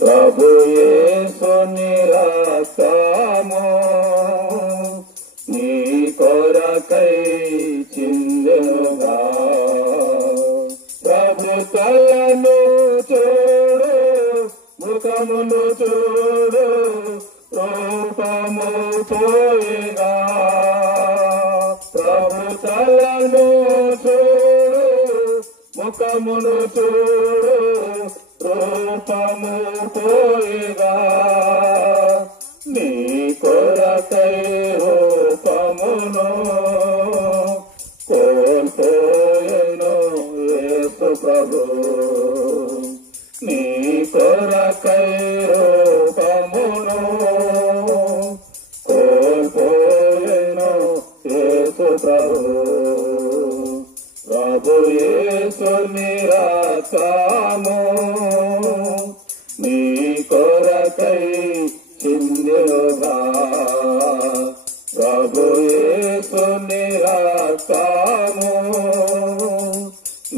ప్రభు యేసుని రక్తము నీ కొరకై చిందెనుగా. ప్రభు తలను చూడు, ముఖమును చూడు, రూపము పోయిగా. ప్రభు తలను చూడు, ముఖమును చూడు, రూపము పోయిగా. నీ కొరకై రూపమును కోల్పోయెను యేసు ప్రభు. నీ కొరకై రూపమును కోల్పోయెను యేసు ప్రభు. ప్రభు యేసుని రక్తము నీ కొరకై చిందెనుగా. ప్రభు యేసుని రక్తము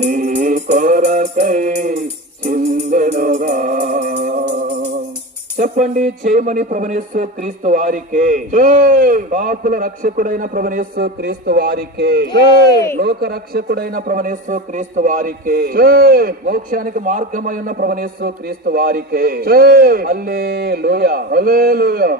నీ కొరకై చిందెనుగా. చెప్పండి, చేయమని ప్రభునేసు క్రీస్తు వారికే, పాపుల రక్షకుడైన ప్రభునేసు క్రీస్తు వారికే, లోక రక్షకుడైన ప్రభునేసు క్రీస్తు వారికే, మోక్షానికి మార్గమై ఉన్న ప్రభునేసు క్రీస్తు వారికే. హల్లెలూయా, హల్లెలూయా.